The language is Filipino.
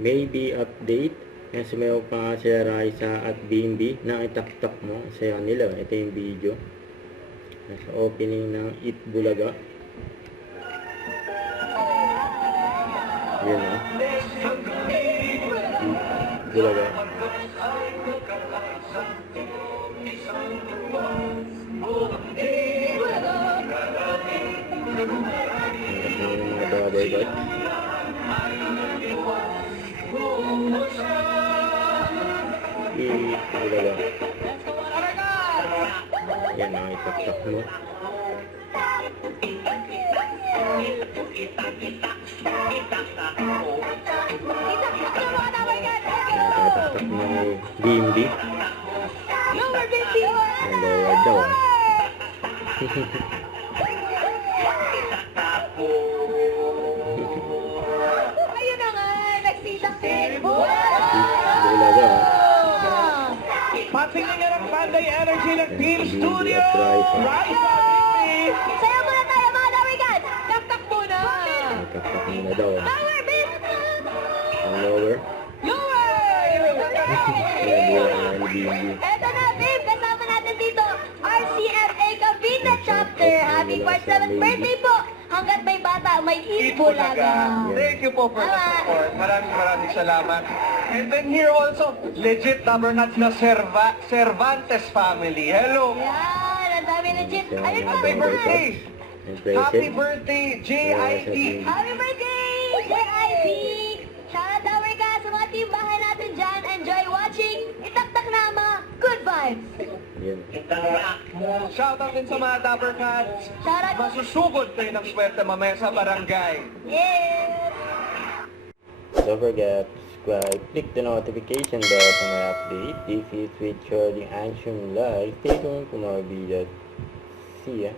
maybe update. Kasi meron pa nga sila Raisa at BMB na itaktak mo sa nila. Ito yung video. Nasa opening ng Eat Bulaga. Yun na. Eat Bulaga. Mga bodyguard. Bulaga. Yan ang itaktak mo. Itaktak mo BMB. Ang lower daw. Ayun na nga, nagsitaktik. Bulaga. Patingin nga ng Panday Energy ng Team Studio! Raisa. Raisa! Sayo muna tayo mga Dawrigan! Taktak muna! Itaktak mo na daw. Power beat! Ang lower. Lower! Yan, bulaga na ni BMB. Eto na, babe! Kasama natin dito, RCMA Cavite Chapter. Happy 47th birthday po! Hanggat may bata, may Eat Bulaga. Thank you po for the support. Maraming salamat. And then here also, legit number nuts na Cervantes family. Hello! Yan! Ang dami legit. Ayun pa! Happy birthday! Happy birthday, JID! Happy birthday! JIP! Shoutout Dawrigan sa mga team bahay natin dyan. Enjoy watching. Itaktak na mga good vibes. Yan. Shoutout din sa mga Dapper Cats. Shoutout. Masusugod kayo ng swerte mamaya sa barangay. Yes! Don't forget to subscribe, click the notification bell for my update. This is with Charlie Anshum Live. Stay tuned for more videos. See ya.